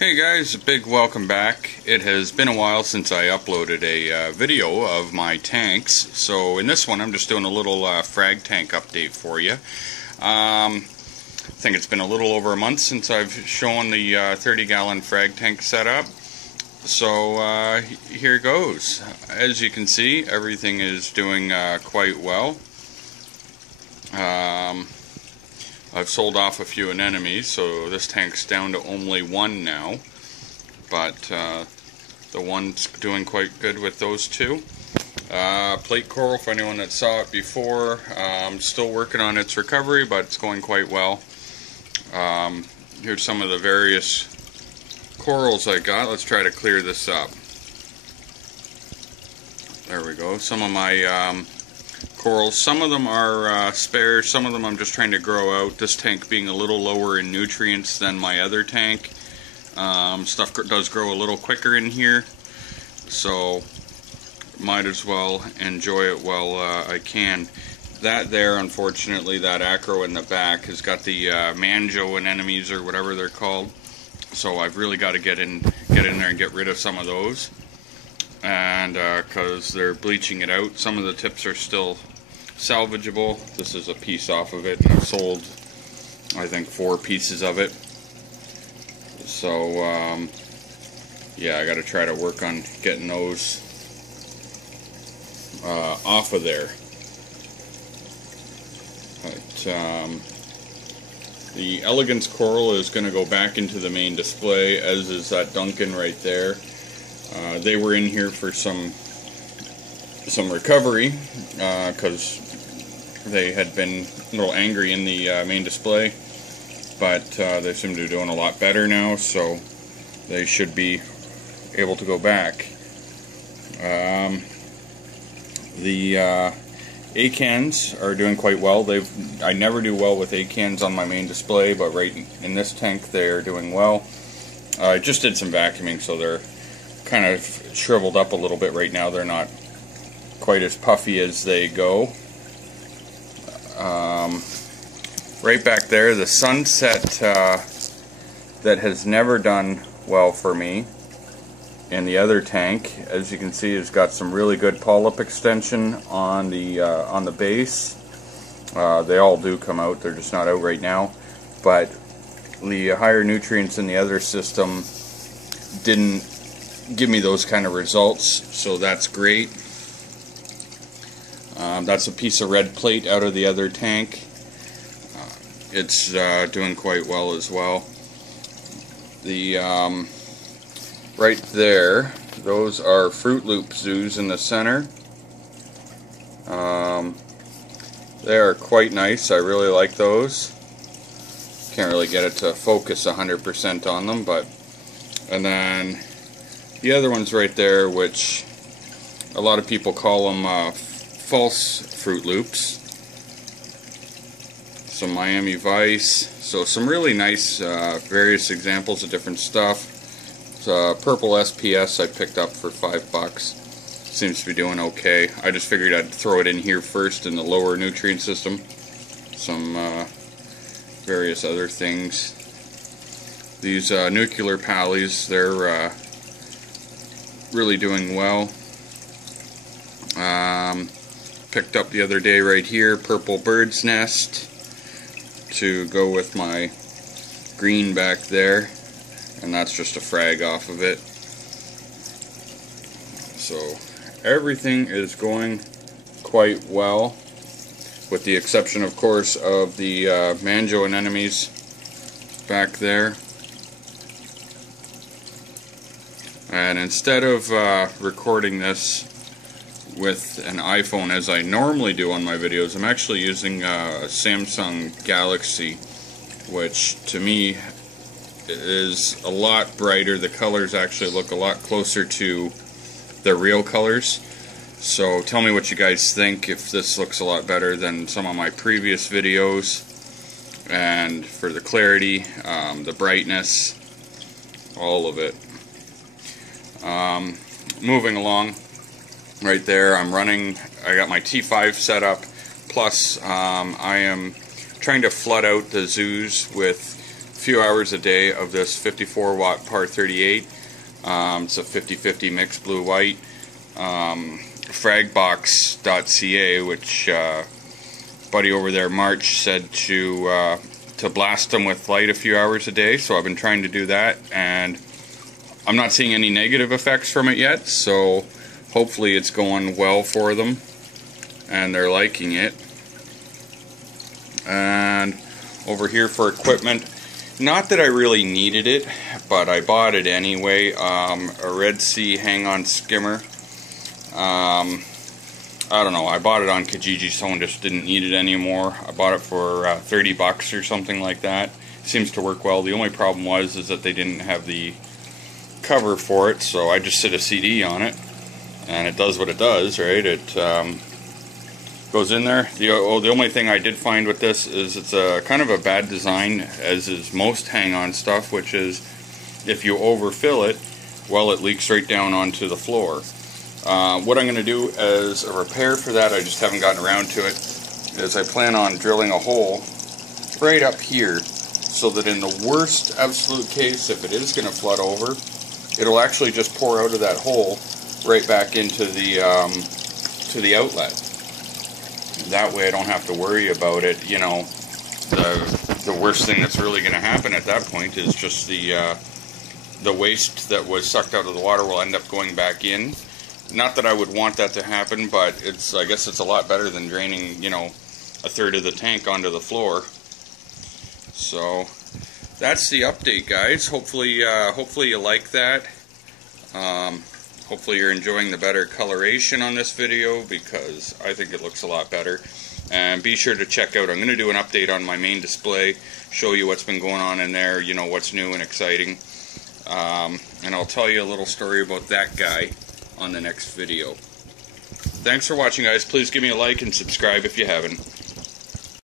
Hey guys, a big welcome back. It has been a while since I uploaded a video of my tanks, so in this one I'm just doing a little frag tank update for you. I think it's been a little over a month since I've shown the 30-gallon frag tank setup, so here goes. As you can see, everything is doing quite well. I've sold off a few anemones, so this tank's down to only one now, but the one's doing quite good with those two. Plate coral, for anyone that saw it before, I'm still working on its recovery, but it's going quite well. Here's some of the various corals I got. Let's try to clear this up. There we go. Some of my corals. Some of them are spare, some of them I'm just trying to grow out. This tank being a little lower in nutrients than my other tank. Stuff does grow a little quicker in here, so might as well enjoy it while I can. That there, unfortunately, that acro in the back has got the manjo anemones or whatever they're called, so I've really got to get in there and get rid of some of those. And because they're bleaching it out, some of the tips are still salvageable. This is a piece off of it, and I've sold, I think, 4 pieces of it. So yeah, I got to try to work on getting those off of there. But the elegance coral is going to go back into the main display, as is that Duncan right there. They were in here for some recovery because they had been a little angry in the main display, but they seem to be doing a lot better now, so they should be able to go back. The acans are doing quite well. I never do well with acans on my main display, but right in this tank they're doing well. I just did some vacuuming, so they're kind of shriveled up a little bit right now. They're not quite as puffy as they go. Right back there, the sunset that has never done well for me in the other tank, as you can see, has got some really good polyp extension on the base. They all do come out, they're just not out right now, but the higher nutrients in the other system didn't give me those kind of results, so that's great. That's a piece of red plate out of the other tank. It's doing quite well as well. The right there, those are Fruit Loop zoos in the center. They are quite nice. I really like those. Can't really get it to focus 100% on them, but and then the other ones right there, which a lot of people call them false Fruit Loops. Some Miami Vice. So some really nice various examples of different stuff. Purple SPS I picked up for $5. Seems to be doing okay. I just figured I'd throw it in here first in the lower nutrient system. Some various other things. These nuclear pallies, they're really doing well. Picked up the other day right here, purple bird's nest to go with my green back there, and that's just a frag off of it. So everything is going quite well, with the exception, of course, of the manjo anemones back there. And instead of recording this with an iPhone as I normally do on my videos, I'm actually using a Samsung Galaxy, which to me is a lot brighter. The colors actually look a lot closer to the real colors. So tell me what you guys think, if this looks a lot better than some of my previous videos. And for the clarity, the brightness, all of it. Moving along, right there I got my T5 set up, plus I am trying to flood out the zoos with few hours a day of this 54 watt par 38. It's a 50-50 mix blue-white. Fragbox.ca, which buddy over there, March, said to blast them with light a few hours a day, so I've been trying to do that, and I'm not seeing any negative effects from it yet, so hopefully it's going well for them and they're liking it. And over here for equipment, not that I really needed it, but I bought it anyway. A Red Sea hang-on skimmer. I don't know, I bought it on Kijiji, someone just didn't need it anymore. I bought it for 30 bucks or something like that. Seems to work well. The only problem is that they didn't have the cover for it, so I just sit a CD on it and it does what it does, right? It goes in there. The only thing I did find with this is it's a kind of a bad design, as is most hang-on stuff, which is if you overfill it, well, it leaks right down onto the floor. What I'm going to do as a repair for that, I just haven't gotten around to it, is I plan on drilling a hole right up here so that in the worst absolute case, if it is going to flood over, it'll actually just pour out of that hole right back into the outlet. That way I don't have to worry about it. You know, the worst thing that's really going to happen at that point is just the waste that was sucked out of the water will end up going back in. Not that I would want that to happen, but I guess it's a lot better than draining, you know, a third of the tank onto the floor. So that's the update, guys. Hopefully you like that. Hopefully you're enjoying the better coloration on this video, because I think it looks a lot better. And be sure to check out, I'm going to do an update on my main display, show you what's been going on in there, you know, what's new and exciting. And I'll tell you a little story about that guy on the next video. Thanks for watching, guys. Please give me a like and subscribe if you haven't.